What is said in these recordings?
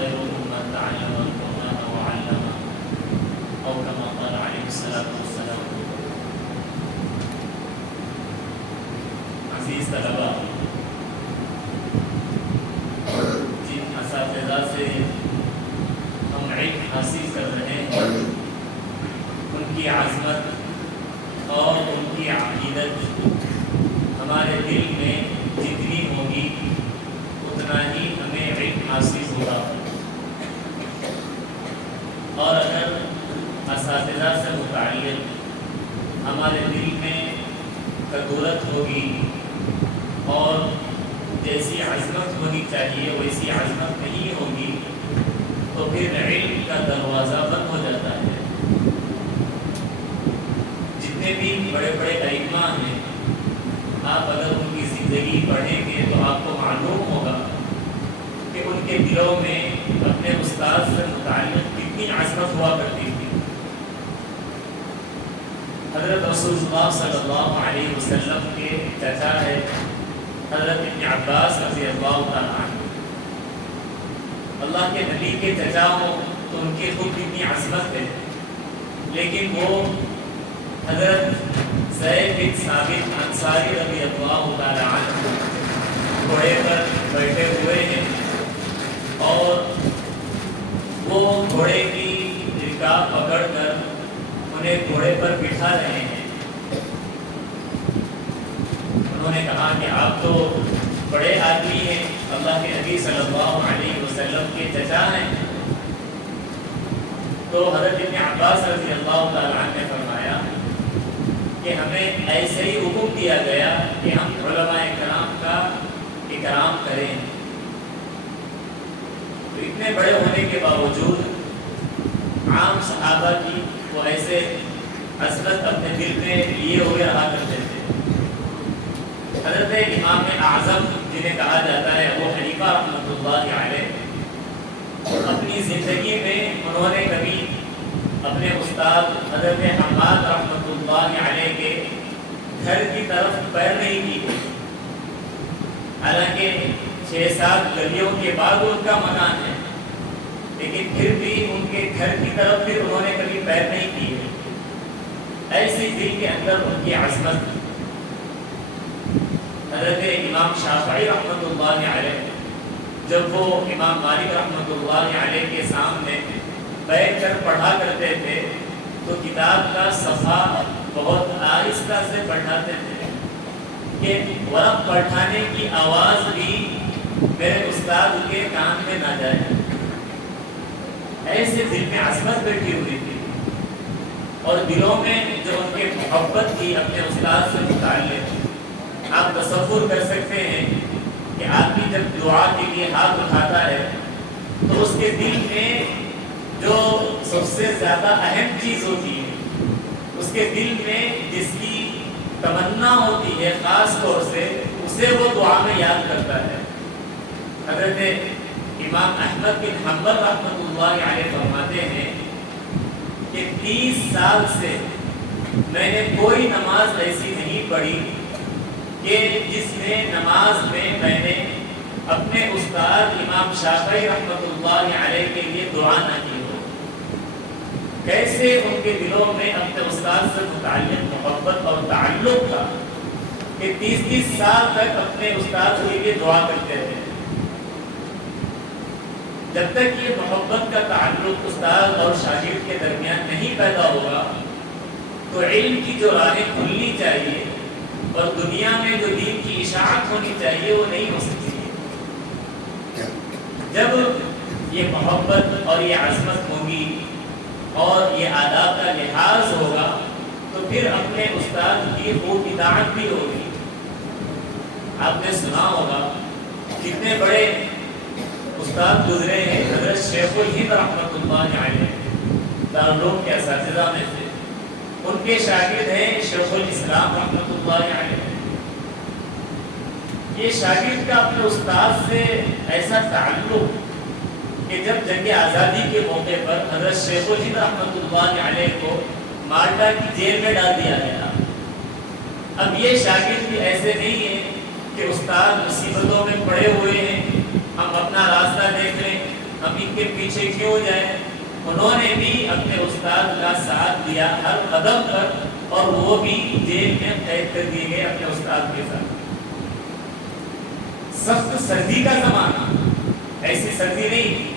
خيركم من تعلم القرآن وعلمه أو كما قال عليه الصلاة والسلام. عزیز طلبا، جن اساتذہ سے ہم علم حاصل کر رہے ہیں ان کی عظمت اور ان کی عقیدت ہمارے دل میں جتنی ہوگی اتنا ہی ہمیں علم حاصل ہوگا، اور اگر اساتذہ سے متعلق ہمارے دل میں کدورت ہوگی اور جیسی عظمت ہونی چاہیے ویسی عظمت نہیں ہوگی تو پھر علم کا دروازہ بند ہو جاتا ہے۔ جتنے بھی بڑے بڑے ائمہ ہیں، آپ اگر ان کی زندگی پڑھیں گے تو آپ کو معلوم ہوگا کہ ان کے دلوں میں اپنے استاد سے متعلق کتنی عظمت ہوا کرتی تھی۔ حضرت رسول اللہ صلی اللہ علیہ وسلم کے چچا ہے حضرت ابن عباس رضی اللہ تعالیٰ عنہ۔ اللہ کے نبی کے چچا ہوں تو ان کی خود کتنی عظمت ہے، لیکن وہ حضرت زید بن ثابت انصاری رضی اللہ تعالیٰ عنہ گھوڑے پر بیٹھے ہوئے ہیں اور وہ گھوڑے کی رکاب پکڑ کر انہیں گھوڑے پر بٹھا رہے ہیں۔ انہوں نے کہا کہ آپ تو بڑے آدمی ہیں، اللہ کے نبی صلی اللہ علیہ وسلم کے چچا ہیں۔ تو حضرت ابن عباس رضی اللہ تعالیٰ عنہ نے فرمایا کہ ہمیں ایسے ہی حکم دیا گیا کہ ہم علماء کرام کا اکرام کریں۔ تو اتنے بڑے ہونے کے باوجود عام صحابہ کی وہ ایسے عظمت اپنے دل میں لیے ہوئے رہا کرتے تھے۔ حضرت امام اعظم جنہیں کہا جاتا ہے ابو حنیفہ رحمۃ اللہ علیہ، اپنی زندگی میں انہوں نے کبھی اپنے استاد حضرت حماد رحمۃ اللہ علیہ کے گھر کی طرف پیر نہیں کی، حالانکہ 6-7 گلیوں کے بعد ان کا مکان ہے، لیکن پھر بھی ان کے گھر کی طرف پھر انہوں نے کبھی پیر نہیں کیے۔ ایسی دل کے اندر ان کی عظمت۔ حضرت امام شافعی رحمۃ اللہ علیہ جب وہ امام مالک رحمۃ اللہ علیہ کے سامنے بیٹھ کر پڑھا کرتے تھے تو کتاب کا صفحہ بہت آہستہ سے پڑھاتے تھے کہ ورق پڑھانے کی آواز بھی میرے استاد کے کان میں نہ جائے۔ ایسے دل میں عظمت بیٹھی ہوئی تھی، اور دلوں میں جو ان کے محبت تھی اپنے استاد سے متعلق۔ آپ تصور کر سکتے ہیں کہ آدمی جب دعا کے لیے ہاتھ اٹھاتا ہے تو اس کے دل میں جو سب سے زیادہ اہم چیز ہوتی ہے، اس کے دل میں جس کی تمنا ہوتی ہے خاص طور سے، اسے وہ دعا میں یاد کرتا ہے۔ حضرت امام احمد بن حنبل رحمۃ اللہ علیہ فرماتے ہیں کہ 30 سال سے میں نے کوئی نماز ایسی نہیں پڑھی کہ جس میں نماز میں میں نے اپنے استاد امام شافعی رحمۃ اللہ علیہ کے لیے دعا نہ کی ہو۔ کیسے ان کے دلوں میں اپنے استاد سے متعلق محبت اور تعلق تھا کہ 30 سال تک اپنے استاد کے لیے دعا کرتے تھے۔ جب تک یہ محبت کا تعلق استاد اور شاگرد کے درمیان نہیں پیدا ہوگا تو علم کی جو راہیں کھلنی چاہیے اور دنیا میں جو دین کی اشاعت ہونی چاہیے وہ نہیں ہو سکتی۔ جب یہ محبت اور یہ عظمت ہوگی اور یہ آداب کا لحاظ ہوگا تو پھر اپنے استاد کی خوب اطاعت بھی ہوگی۔ آپ نے سنا ہوگا کتنے بڑے استاد گزرے ہیں، حضرت شیخ الہند رحمۃ اللہ علیہ دارالعلوم کے اساتذہ میں سے، ان کے شاگرد ہیں شیخ الاسلام رحمۃ اللہ علیہ۔ یہ شاگرد کا اپنے استاد سے ایسا تعلق کہ جب جنگ آزادی کے موقع پر حضرت شیخ الہند رحمۃ اللہ علیہ کو مالٹا کی جیل میں ڈال دیا گیا۔ اب یہ شاگرد بھی ایسے نہیں ہیں کہ استاد مصیبتوں میں پڑے ہوئے ہیں، ہم اپنا راستہ دیکھ لیں، ہم ان کے کے پیچھے کیوں جائیں؟ انہوں نے بھی اپنے استاد کا ساتھ دیا ہر قدم پر، اور وہ بھی جیل میں قید کر دیے گئے اپنے استاد کے ساتھ۔ سخت سردی کا زمانہ، ایسی سردی نہیں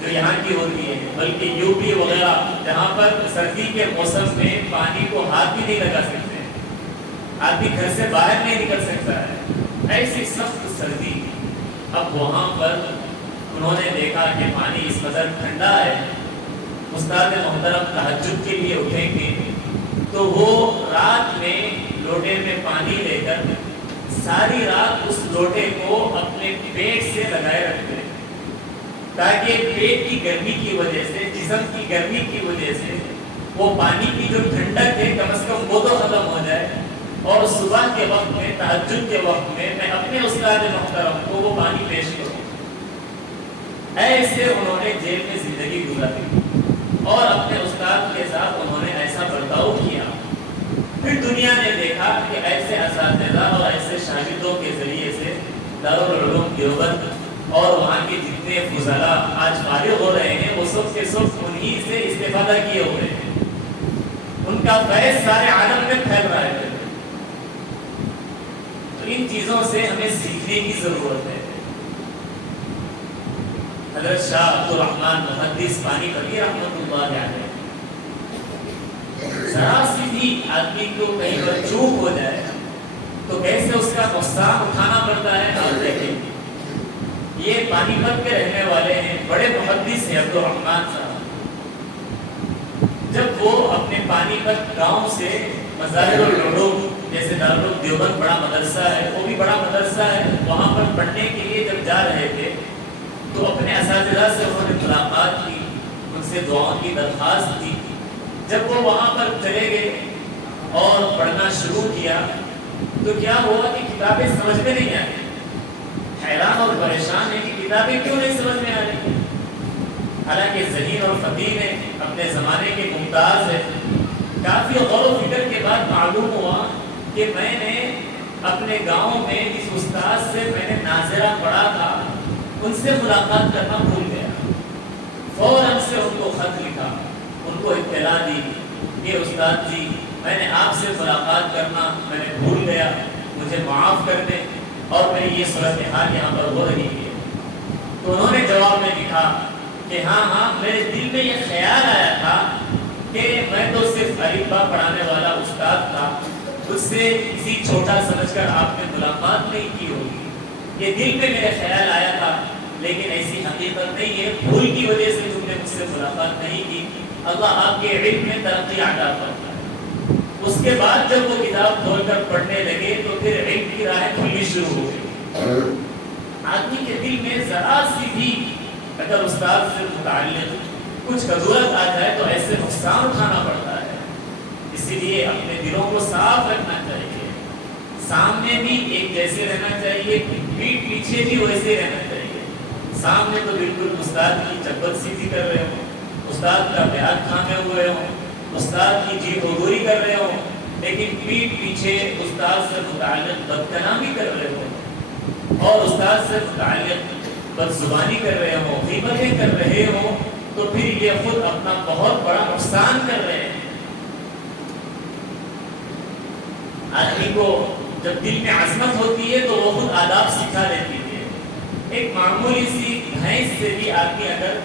جو یہاں کی ہوتی ہے، بلکہ یو پی وغیرہ جہاں پر سردی کے موسم میں پانی کو ہاتھ بھی نہیں لگا سکتے، آدمی گھر سے باہر نہیں نکل سکتا ہے، ایسی سخت سردی۔ اب وہاں پر انہوں نے دیکھا کہ پانی اس قدر ٹھنڈا ہے، استاد محترم تہجد کے لیے اٹھیں گے تو وہ رات میں لوٹے میں پانی لے کر ساری رات اس لوٹے کو اپنے پیٹ سے لگائے رکھتے ہیں، تاکہ پیٹ کی گرمی کی وجہ سے، جسم کی گرمی کی وجہ سے وہ پانی کی جو ٹھنڈک ہے کم از کم وہ تو ختم ہو جائے، اور صبح کے وقت میں، تہجد کے وقت میں اپنے استاد محترم کو وہ پانی پیش کروں۔ ایسے انہوں نے جیل میں زندگی گزاری اور اپنے استاد کے ساتھ انہوں نے ایسا برتاؤ کیا۔ پھر دنیا نے دیکھا کہ ایسے اساتذہ اور ایسے شاگردوں کے ذریعے سے دارالعلوم دیوبند اور وہاں کے جتنے فضلاء آج فارغ ہو رہے ہیں، وہ سب کے سب انہی سے استفادہ کیے ہوئے ہیں، ان کا فیض سارے عالم میں پھیل رہا ہے۔ تو ان چیزوں سے ہمیں سیکھنے کی ضرورت ہے۔ حضرت شاہ عبد الرحمن محدث پانی پتی رحمۃ اللہ علیہ، ذرا سی بھی آدمی کو کہیں پر چوک ہو جائے تو کیسے اس کا نقصان اٹھانا پڑتا ہے، آپ دیکھیں۔ یہ پانی پت کے رہنے والے ہیں، بڑے محدث ہیں عبد الرحمن صاحب۔ جب وہ اپنے پانی پت گاؤں سے مظاہر العلوم جیسے دارالعلوم دیوبند بڑا مدرسہ ہے، وہ بھی بڑا مدرسہ ہے، وہاں پر پڑھنے کے لیے جب جا رہے تھے تو اپنے اساتذہ سے انہوں نے ملاقات کی، ان سے دعاؤں کی درخواست کی۔ جب وہ وہاں پر چلے گئے اور پڑھنا شروع کیا تو کیا ہوا کہ کتابیں سمجھ میں نہیں آئی، حیران اور پریشان ہے کہ کتابیں کیوں نہیں سمجھ میں آ رہی، حالانکہ ذہین اور فقیر ہے، اپنے زمانے کے ممتاز ہے۔ کافی غور و فکر کے بعد معلوم ہوا کہ میں نے اپنے گاؤں میں جس استاد سے میں نے ناظرہ پڑھا تھا ان سے ملاقات کرنا بھول گیا۔ فوراً سے ان کو خط لکھا، ان کو اطلاع دی کہ استاد جی میں نے آپ سے ملاقات کرنا میں نے بھول گیا، مجھے معاف کر دیں، اور میری یہ صورتحال یہاں پر ہو رہی ہے۔ تو انہوں نے جواب میں لکھا کہ ہاں میرے دل میں یہ خیال آیا تھا کہ میں تو صرف الف با پڑھانے والا استاد تھا، اس سے کسی چھوٹا سمجھ کر آپ نے ملاقات نہیں کی ہوگی، یہ دل میں میرے خیال آیا تھا، لیکن ایسی حقیقت نہیں ہے، بھول کی وجہ سے تم نے مجھ سے ملاقات نہیں کی، اللہ آپ کے علم میں ترقی عطا فرمائے۔ اس کے بعد جب وہ کتاب کھول کر پڑھنے لگے تو پھر علم کی راہیں کھلنی شروع ہو گئی۔ آدمی کے دل میں ذرا سی بھی اگر استاد سے متعلق کچھ کدورت آ جائے تو ایسے نقصان اٹھانا پڑتا ہے، اسی لیے اپنے دلوں کو صاف رکھنا چاہیے، سامنے بھی ایک جیسے رہنا چاہیے، پیٹھ پیچھے بھی ویسے رہنا چاہیے۔ سامنے تو بالکل استاد کی چپل سیدھی کر رہے ہوں، استاد کا بیاگ تھامے ہوئے ہوں، استاد کی جیب عبوری کر رہے ہوں، لیکن پیٹھ پیچھے استاد سے متعلق بدکلامی کر رہے ہوں اور استاد سے متعلق بدزبانی کر رہے ہوں، غیبتیں کر رہے ہوں، تو پھر یہ خود اپنا بہت بڑا نقصان کر رہے ہیں۔ آدمی کو جب دل میں عظمت ہوتی ہے تو وہ خود آداب سکھا دیتی ہے۔ ایک معمولی سی بھینس سے بھی آدمی اگر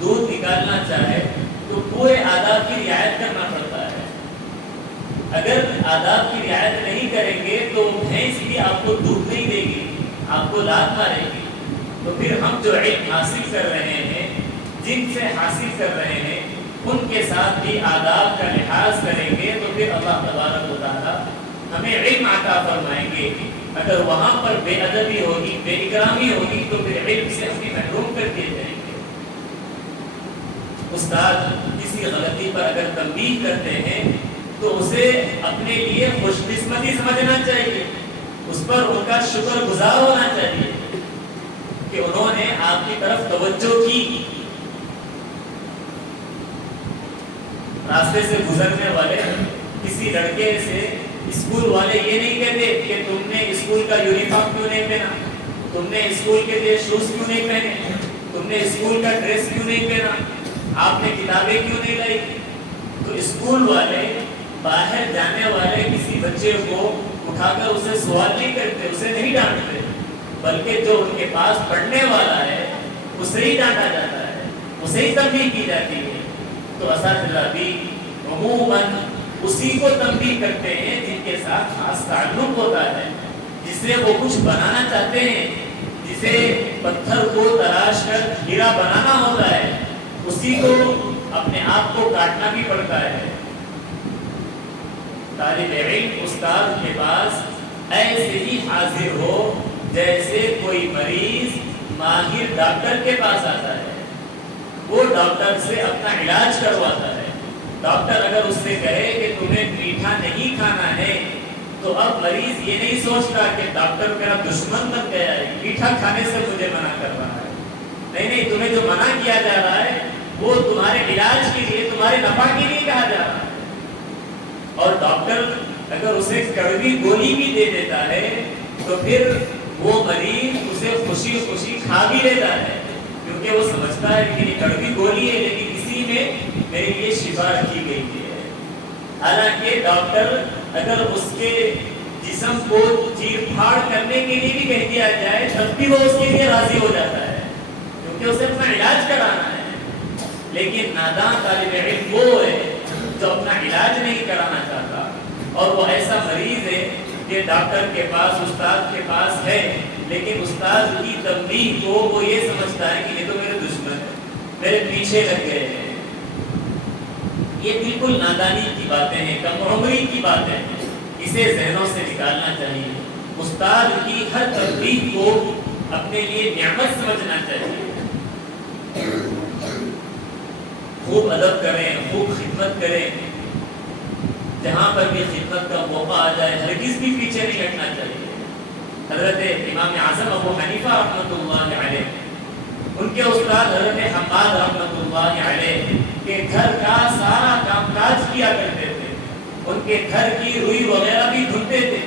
دودھ نکالنا چاہے تو پورے آداب کی رعایت کرنا پڑتا ہے۔ اگر آداب کی رعایت نہیں کریں گے تو بھینس بھی آپ کو دودھ نہیں دے گی، آپ کو لات مارے گی۔ تو پھر ہم جو علم حاصل کر رہے ہیں، جن سے حاصل کر رہے ہیں، ان کے ساتھ بھی آداب کا لحاظ کریں گے تو پھر اللہ تبارک و تعالیٰ ہمیں علم عطا فرمائیں گے۔ اگر وہاں پر بے ادبی ہوگی، بے اکرامی ہوگی تو پھر علم سے ہمیں محروم کر دیے جائیں گے۔ استاد کسی غلطی پر اگر تنبیہ کرتے ہیں تو اسے اپنے لیے خوش قسمتی سمجھنا چاہیے، اس پر ان کا شکر گزار ہونا چاہیے کہ انہوں نے آپ کی طرف توجہ کی۔ راستے سے گزرنے والے کسی لڑکے سے اسکول والے یہ نہیں کہتے کہ تم نے اسکول کا یونیفارم کیوں نہیں پہنا، تم نے اسکول کے لیے شوز کیوں نہیں پہنے، تم نے اسکول کا ڈریس کیوں نہیں پہنا، آپ نے کتابیں کیوں نہیں لائی؟ تو اسکول والے باہر جانے والے کسی بچے کو اٹھا کر اسے سوال نہیں کرتے، اسے نہیں ڈانٹتے، بلکہ جو ان کے پاس پڑھنے والا ہے اسے ہی ڈانٹا جاتا ہے، اسے ہی تنبیہ کی جاتی ہے۔ تو اساتذہ بھی عموماً اسی کو تنبیہ کرتے ہیں جن کے ساتھ خاص تعلق ہوتا ہے، جس سے وہ کچھ بنانا چاہتے ہیں، جسے پتھر کو تراش کر ہیرا بنانا ہوتا ہے، اسی کو اپنے آپ کو کاٹنا بھی پڑتا ہے۔ طالب علم استاد کے پاس ایسے ہی حاضر ہو جیسے کوئی مریض ماہر ڈاکٹر کے پاس آتا ہے، وہ ڈاکٹر سے اپنا علاج کرواتا ہے۔ ڈاکٹر اگر اس سے کہے کہ تمہیں میٹھا نہیں کھانا ہے، تو اب مریض یہ نہیں سوچتا کہ ڈاکٹر میرا دشمن بن گیا ہے، میٹھا کھانے سے مجھے منع کر رہا ہے۔ نہیں، تمہیں جو منع کیا جا رہا ہے وہ تمہارے علاج کے لیے، تمہارے نفع کے لیے کہا جا رہا ہے۔ اور ڈاکٹر اگر اسے کڑوی گولی بھی دے دیتا ہے تو پھر وہ مریض اسے خوشی خوشی کھا بھی لیتا ہے، کیونکہ وہ سمجھتا ہے کہ یہ کڑوی گولی ہے لیکن اسی میں میرے لیے شفا رکھی گئی ہے۔ حالانکہ ڈاکٹر اگر اس کے جسم کو چیر پھاڑ کرنے کے لیے بھی کہہ دیا جائے تب بھی وہ اس کے لیے راضی ہو جاتا ہے، کیونکہ اسے اپنا علاج کرانا ہے۔ لیکن نادان طالب علم وہ ہے جو اپنا علاج نہیں کرانا چاہتا، اور وہ ایسا مریض ہے کہ ڈاکٹر کے پاس، استاد کے پاس ہے، لیکن استاد کی تنبیہ کو وہ یہ سمجھتا ہے کہ یہ تو میرے دشمن ہے، میرے پیچھے لگ گئے ہیں۔ یہ بالکل نادانی کی باتیں ہیں، کم عمری کی باتیں ہیں، اسے ذہنوں سے نکالنا چاہیے۔ استاد کی ہر تنبیہ کو اپنے لیے نعمت سمجھنا چاہیے۔ خوب ادب کریں، خوب خدمت کریں، جہاں پر بھی خدمت کا موقع آ جائے ہرگز بھی پیچھے نہیں ہٹنا چاہیے۔ حضرت امام اعظم ابو حنیفہ رحمۃ اللہ علیہ، ان کے استاد حضرت حماد رحمۃ اللہ علیہ کے گھر کا سارا کام کاج کیا کرتے تھے، ان کے گھر کی روئی وغیرہ بھی دھلتے تھے۔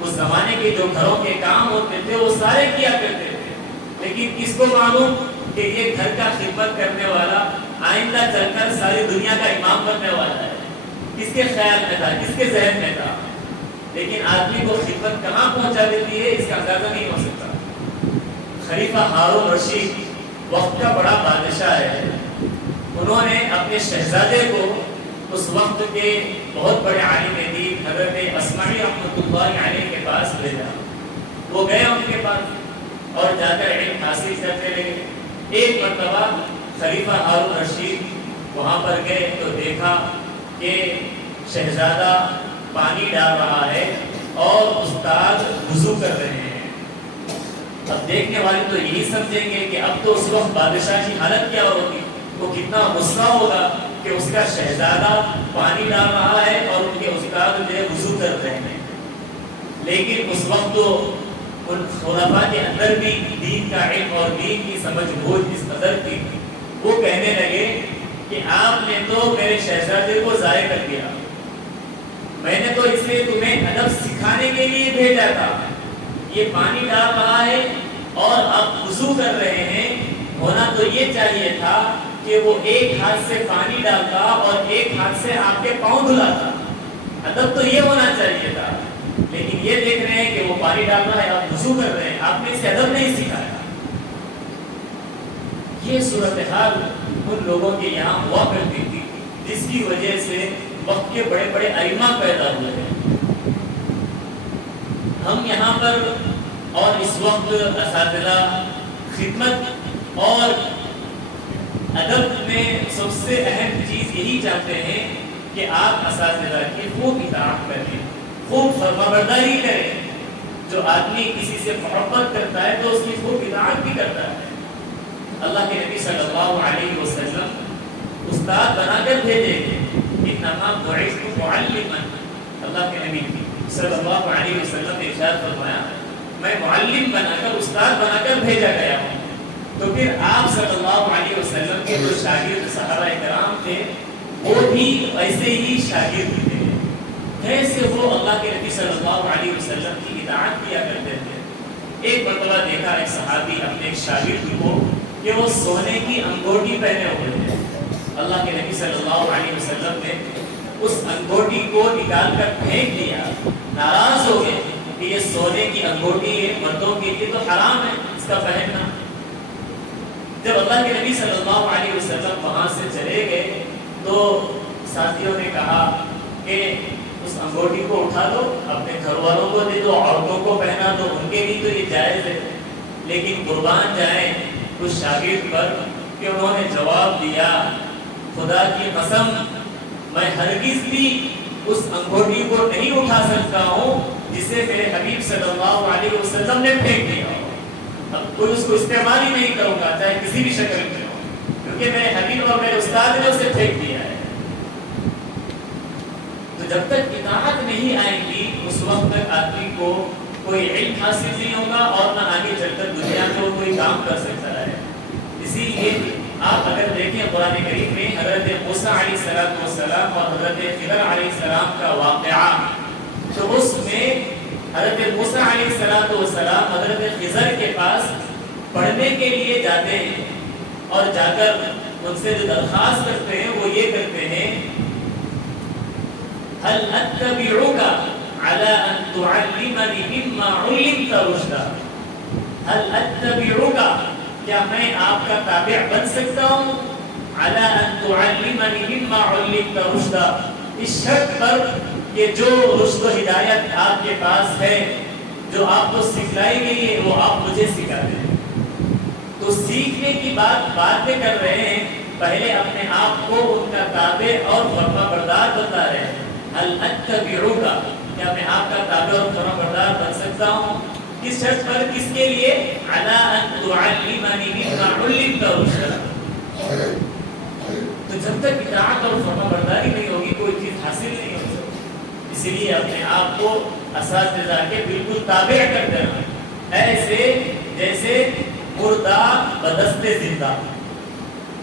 اس زمانے کے جو گھروں کے کام ہوتے تھے وہ سارے کیا کرتے تھے، لیکن کس کو معلوم کہ یہ گھر کا خدمت کرنے والا آئندہ چل کر ساری دنیا کا امام بننے والا ہے؟ کس کے خیال میں تھا، کس کے ذہن میں تھا؟ لیکن آدمی کو خدمت کہاں پہنچا دیتی ہے اس کا اندازہ نہیں ہو سکتا۔ خلیفہ ہارون رشید وقت کا بڑا بادشاہ ہے، انہوں نے اپنے شہزادے کو اس وقت کے بہت بڑے عالم دین حضرت اسمعی رحمۃ اللہ علیہ کے پاس بھیجا۔ وہ گئے ان کے پاس اور جا کر علم حاصل کرتے رہے۔ ایک مرتبہ خلیفہ ہارون رشید وہاں پر گئے تو دیکھا کہ شہزادہ پانی ڈال رہا ہے اور استاد وضو کر رہے ہیں۔ اب دیکھنے والے تو یہی سمجھیں گے کہ اب تو اس وقت بادشاہ کی حالت کیا ہوگی، وہ کتنا غصہ ہوگا کہ اس کا شہزادہ پانی ڈال رہا ہے اور ان کے استاد جو ہے وضو کر رہے ہیں۔ لیکن اس وقت تو ان خلفاء کے اندر بھی دین کا علم اور دین کی سمجھ بوجھ اس قدر تھی، وہ کہنے لگے کہ آپ نے تو میرے شہزادے کو ضائع کر دیا، میں نے تو اسے تمہیں ادب سکھانے کے لیے بھیجا تھا، یہ پانی ڈال رہا ہے اور آپ وضو کر رہے ہیں، ہونا تو یہ چاہیے تھا کہ وہ ایک ہاتھ سے پانی ڈالتا اور ایک ہاتھ سے آپ کے پاؤں دھلاتا، ادب تو یہ ہونا چاہیے تھا۔ لیکن یہ دیکھ رہے ہیں کہ وہ پانی ڈال رہا ہے، آپ وضو کر رہے ہیں، آپ نے اسے ادب نہیں سکھایا۔ یہ صورتحال ان لوگوں کے یہاں ہوا کرتی تھی، جس کی وجہ سے وقت کے بڑے بڑے ائمہ پیدا ہوئے ہیں۔ ہم یہاں پر اور اس وقت اساتذہ خدمت اور ادب میں سب سے اہم چیز یہی چاہتے ہیں کہ آپ اساتذہ کی خوب اطاعت کریں، خوب فرمانبرداری کریں۔ جو آدمی کسی سے محبت کرتا ہے تو اس کی خوب اطاعت بھی کرتا ہے۔ اللہ کے نبی صلی اللہ علیہ وسلم استاد بنا کر بھیجے تھے، انما بعثت معلما، اللہ کے نبی صلی اللہ علیہ وسلم نے ارشاد فرمایا میں معلم بنا کر، استاد بنا کر بھیجا گیا ہوں۔ تو پھر آپ صلی اللہ علیہ وسلم کے جو شاگرد صحابہ کرام تھے وہ بھی ایسے ہی شاگرد تھے، کیسے وہ اللہ کے نبی صلی اللہ علیہ وسلم کی اطاعت کیا کرتے تھے۔ ایک مرتبہ دیکھا ایک صحابی اپنے ایک شاگرد کو کہ وہ سونے کی انگوٹھی پہنے ہوئے تھے. اللہ کے نبی صلی اللہ علیہ وسلم نے اس انگوٹھی کو نکال کر پھینک دیا. ناراض ہو گئے کہ یہ سونے کی انگوٹھی ہے، مردوں کے لیے تو حرام ہے اس کا پہننا. جب اللہ کے نبی صلی اللہ علیہ وسلم وہاں سے چلے گئے تو ساتھیوں نے کہا کہ اس انگوٹھی کو اٹھا دو، اپنے گھر والوں کو دے دو، عورتوں کو پہنا دو، ان کے لیے تو یہ جائز ہے. لیکن قربان جائیں اس شاگرد پر کہ انہوں نے جواب دیا، خدا کی قسم میں ہرگز بھی اس انگوٹھی کو نہیں اٹھا سکتا ہوں جسے میرے حبیب صلی اللہ علیہ وسلم نے پھینک دیا ہو. اب کوئی اس کو استعمال ہی نہیں کروں گا چاہے کسی بھی شکل میں ہو، کیونکہ میرے حبیب اور میرے استاد نے اسے پھینک دیا ہے. تو جب تک اطاعت نہیں آئے گی اس وقت تک آدمی کو کوئی علم حاصل نہیں ہوگا اور نہ آگے چل کر دنیا میں وہ کوئی کام کر سکتا ہے. اسی لیے آپ اگر دیکھیں قرآن کریم میں حضرت موسیٰ علیہ السلام اور حضرت خضر علیہ السلام کا واقعہ، تو اس میں حضرت موسیٰ علیہ السلام حضرت خضر کے پاس پڑھنے کے لیے جاتے ہیں اور جا کر ان سے جو درخواست کرتے ہیں وہ یہ کرتے ہیں، هل اتبعك على ان تعلمني مما علمت رشدا. هل اتبعك، کیا میں آپ کا تابع بن سکتا ہوں، على ان تعلمني مما علمت رشدا، اس شرط پر کہ جو رشد و ہدایت آپ کے پاس ہے، جو آپ کو سکھلائی گئی ہے وہ آپ مجھے سکھا دیں. تو سیکھنے کی بات بعد میں کر رہے ہیں، پہلے اپنے آپ کو ان کا تابع اور فرما بردار بتا رہے ہیں. هل اتبعك، کیا میں آپ کا تابع اور فرما بردار بن سکتا ہوں، کس شرط پر، کس کے لیے، على ان تعلمني مما علمت رشدا. تو جب تک اطاعت اور فرما برداری نہیں ہوگی کوئی چیز حاصل نہیں ہو سکتی. اسی لیے اپنے آپ کو اساتذہ کے بالکل تابع کر دینا، ایسے جیسے مردہ بدست زندہ،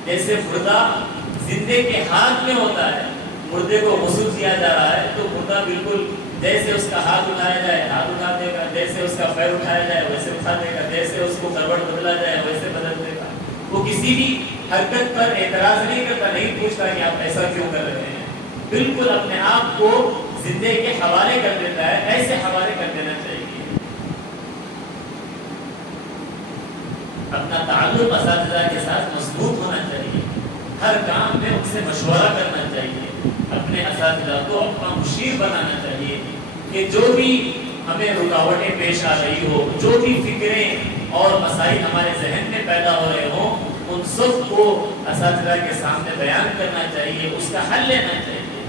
جیسے مردہ زندے کے ہاتھ میں ہوتا ہے. مردے کو غسل کیا جا رہا ہے تو مردہ بالکل جیسے اس کا ہاتھ اٹھایا جائے ہاتھ اٹھا دے گا، جیسے اس کا پیر اٹھایا جائے ویسے اٹھا دے گا، جیسے اس کو کروٹ بدلا جائے ویسے بدل دے گا. وہ کسی بھی حرکت پر اعتراض نہیں کرتا، نہیں پوچھتا کہ آپ ایسا کیوں کر رہے ہیں. بالکل اپنے آپ کو زندے کے حوالے کر دیتا ہے. ایسے حوالے کر دینا چاہیے. اپنا تعلق اساتذہ کے ساتھ مضبوط ہونا چاہیے. ہر کام میں ان سے مشورہ کرنا چاہیے. اپنے اساتذہ کو اپنا مشیر بنانا چاہیے کہ جو بھی ہمیں رکاوٹیں پیش آ رہی ہو، جو بھی فکریں اور مسائل ہمارے ذہن میں پیدا ہو رہے ہوں، ان سب کو اساتذہ کے سامنے بیان کرنا چاہیے، اس کا حل لینا چاہیے.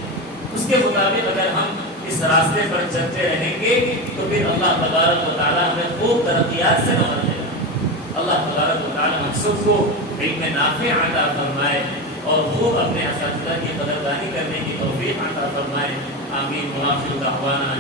اس کے مطابق اگر ہم اس راستے پر چلتے رہیں گے تو پھر اللہ تبارک و تعالیٰ ہمیں خوب ترقیات سے نواز دے گا. اللہ تبارک و تعالیٰ ہم سب کو علم نافع عطا فرمائے اور خوب اپنے اساتذہ کی قدردانی کرنے کی توفیق عطا فرمائے. آمین. وآخر دعوانا